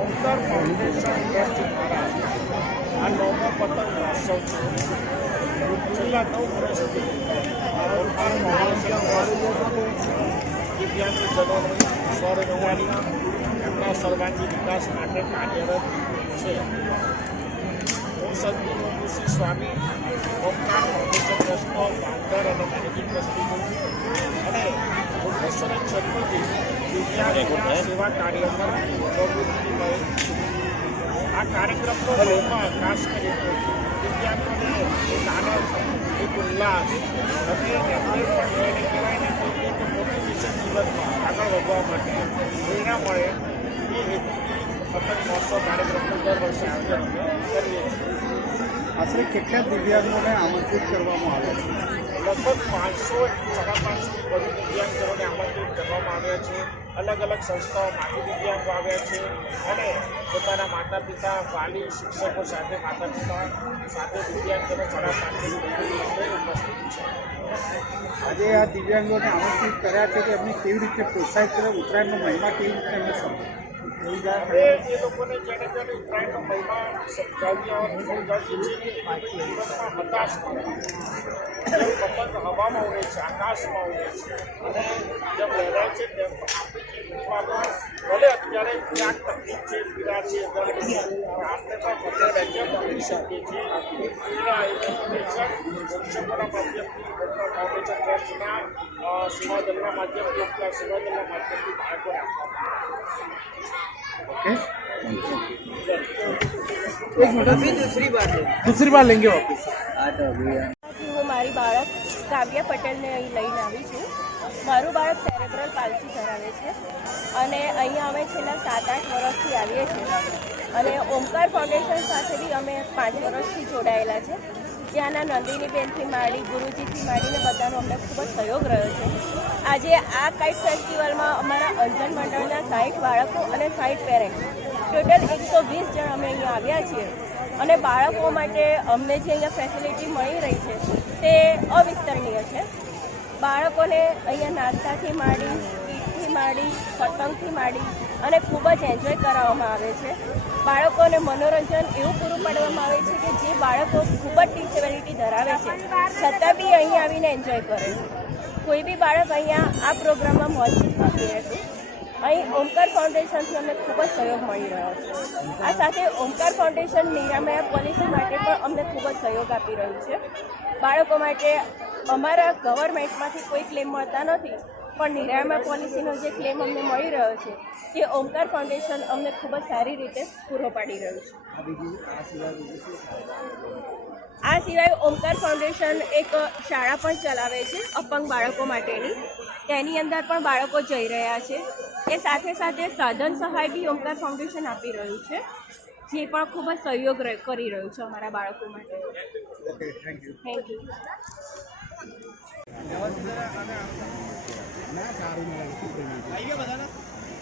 Omkar foundation trust દ્વારા આ નવમો પતંગ મહોત્સવ છે. છેલ્લા 9 વર્ષથી ઓમકાર ફાઉન્ડેશન દિવ્યાંગજનોની સ્વરોજગારી એમના સર્વાંગી વિકાસ માટે કાર્યરત છે. હું સદગુરુ ઋષિ સ્વામી ઓમકાર ફાઉન્ડેશન ટ્રસ્ટનો ફાઉન્ડર અને મેનેજિંગ ટ્રસ્ટી છું અને ભુવનેશ્વરી છત્રીથી દિવ્યાંગ સેવા કાર્યમાં પ્રવૃત્તિમય છું. આ કાર્યક્રમનો મહિમા ખાસ કરીને દિવ્યાંગોને એક આનંદ, એક ઉલ્લાસ અને એમને પણ એને કહેવાય ને કે એક મોટિવેશન જીવનમાં આગળ વધવા માટે પ્રેરણા મળે એ હેતુથી પતંગ મહોત્સવ કાર્યક્રમનું દર વર્ષે આયોજન અમે કરીએ છીએ. આશરે કેટલા દિવ્યાંગોને આમંત્રિત કરવામાં આવે છે? લગભગ 500-550 વધુ દિવ્યાંગજનોને આમંત્રિત કરવામાં આવ્યા છે. અલગ અલગ સંસ્થાઓમાંથી દિવ્યાંગો આવ્યા છે અને પોતાના માતા પિતા, વાલી, શિક્ષકો સાથે માતા પિતા સાથે દિવ્યાંગજનો ઘણા સાથે ઉપસ્થિત છે. આજે આ દિવ્યાંગોને આમંત્રિત કર્યા છે કે એમને કેવી રીતે પ્રોત્સાહિત કરે, ઉત્તરાયણનો મહિમા કેવી રીતે એમને સમજે એ લોકોને જેને જેને ઉત્તરાયણનો મહિમા સમજાવીએ છીએ કે જીવનમાં હતાશ પતંગ હવામાં ઉડે છે, આકાશમાં ઉડે છે અને જેમ લહેરાય છે તેમ આપણી જિંદગીમાં ભલે અત્યારે ક્યાંક તકલીફ છે, પીડા છે, દર્દ છે, આપણે પણ બધે રાજ્ય કરી શકીએ છીએ. પીડા એજ્યુકેશન શિક્ષકોના માધ્યમથી ઓમકાર ફાઉન્ડેશન ટ્રસ્ટના સેવાદળના માધ્યમથી સેવાદળના માધ્યમથી બાળકોને આપવામાં दूसरी बार लेंगे वापस. હું મારી બાળક કાવ્ય પટેલને અહીં લઈને આવી છું. મારું બાળક સેરેબ્રલ પાલ્સી ધરાવે છે અને અહીંયા અમે છેલ્લા 7-8 વર્ષથી આવીએ છીએ અને ઓમકાર ફાઉન્ડેશન સાથે બી અમે 5 વર્ષથી જોડાયેલા છે. ત્યાંના નંદિનીબેનથી માંડી, ગુરુજીથી માંડીને બધાનો અમને ખૂબ જ સહયોગ રહ્યો છે. આજે આ કાઇટ ફેસ્ટિવલમાં અમારા અંજન મંડળના 60 બાળકો અને 60 પેરેન્ટ્સ ટોટલ 120 જણ અમે અહીંયા આવ્યા છીએ અને બાળકો માટે અમને જે અહીંયા ફેસિલિટી મળી રહી છે તે અવિસ્તરણીય છે. બાળકોને અહીંયા નાસ્તાથી માંડી, કીટથી માંડી, પતંગથી માંડી અને ખૂબ જ એન્જોય કરાવવામાં આવે છે. બાળકોને મનોરંજન એવું પૂરું પાડવામાં આવે છે કે જે બાળકો ખૂબ જ ડિસેબિલિટી ધરાવે છે છતાં બી અહીં આવીને એન્જોય કરે છે. કોઈ બી બાળક અહીંયા આ પ્રોગ્રામમાં મોજિત નથી રહેતું. અહીં ઓમકાર ફાઉન્ડેશનથી અમને ખૂબ જ સહયોગ મળી રહ્યો છે. આ સાથે ઓમકાર ફાઉન્ડેશન નિરામયા પોલિસી માટે પણ અમને ખૂબ જ સહયોગ આપી રહ્યું છે. બાળકો માટે અમારા ગવર્મેન્ટમાંથી કોઈ ક્લેમ મળતા નથી પણ નિરામયા પોલિસીનો જે ક્લેમ અમને મળી રહ્યો છે તે ઓમકાર ફાઉન્ડેશન અમને ખૂબ જ સારી રીતે પૂરો પાડી રહ્યું છે. આ સિવાય ઓમકાર ફાઉન્ડેશન એક શાળા પણ ચલાવે છે અપંગ બાળકો માટેની. તેની અંદર પણ બાળકો જઈ રહ્યા છે. એ સાથે સાથે સાધન સહાય બી ઓમકાર ફાઉન્ડેશન આપી રહ્યું છે જે પણ ખૂબ જ સહયોગ કરી રહ્યું છે અમારા બાળકો માટે. Thank you.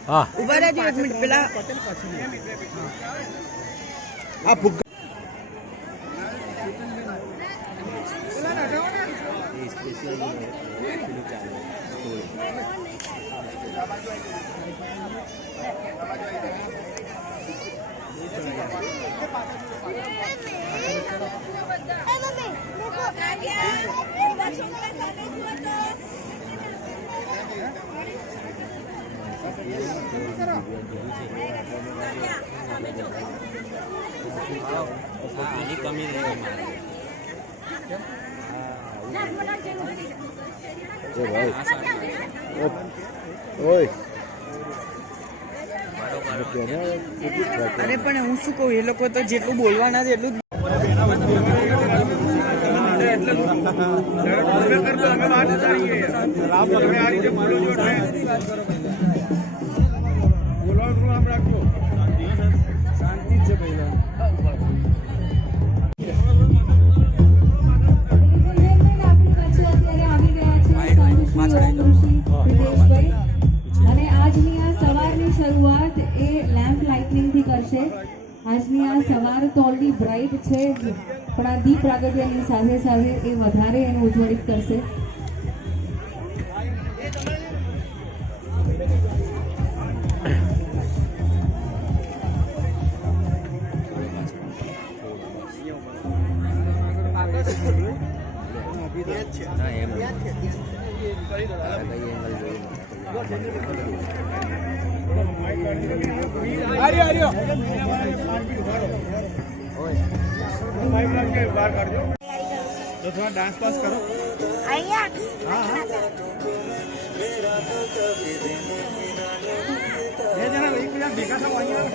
હા, ઉભા રહેજો એક મિનિટ પેલા આ ફુગ્ગા કમી નહીં. અરે પણ હું શું કહું, એ લોકો તો જેટલું બોલવાના છે એટલું શાંતિ છે ભાઈ. અને આજની આ સવારની શરૂઆત એ લેમ્પ લાઇટનિંગથી કરશે. આજની આ સવાર તો ઓલરેડી બ્રાઇટ છે પણ આ દીપ પ્રાગટ્યની સાથે સાથે એ વધારે એને ઉજ્જવલિત કરશે. તો થોડા ડાન્સ પાસ કરો. બે જણા એકબીજા ભેગા થાવ અહીંયા.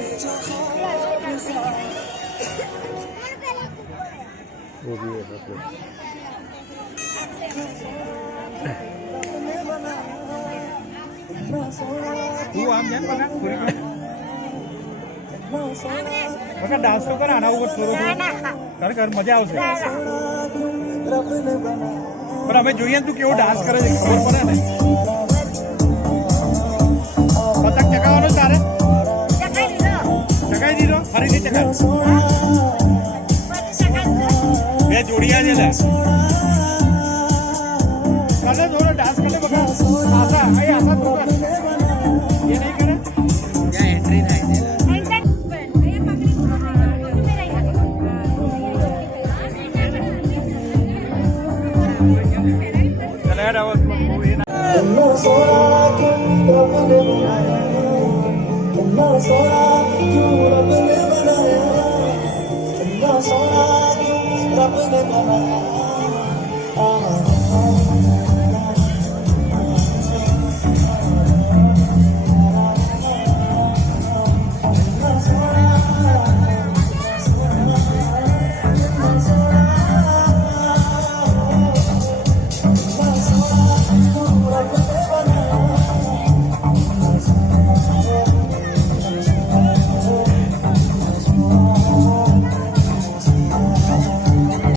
તું આમ જેમ બગા બગા ડાન્સ તો કર આના ઉપર થોડો કર કર મજા આવશે. પણ અમે જોઈએ તું કેવો ડાન્સ કરે છે ખબર પડે ને. પતંગ ચગાવવાનો તારે ચગાવી દીધો ફરીથી ચગાવ. બે જોડિયા છે લે કરે થોડો ડાન્સ કરે બગા. આશા અહીં આશા તું કર એ નહીં કરે જ્યાં એન્ટ્રી થાય છે ચલે આવો મૂવી ના सोना क्यों रब ने बनाया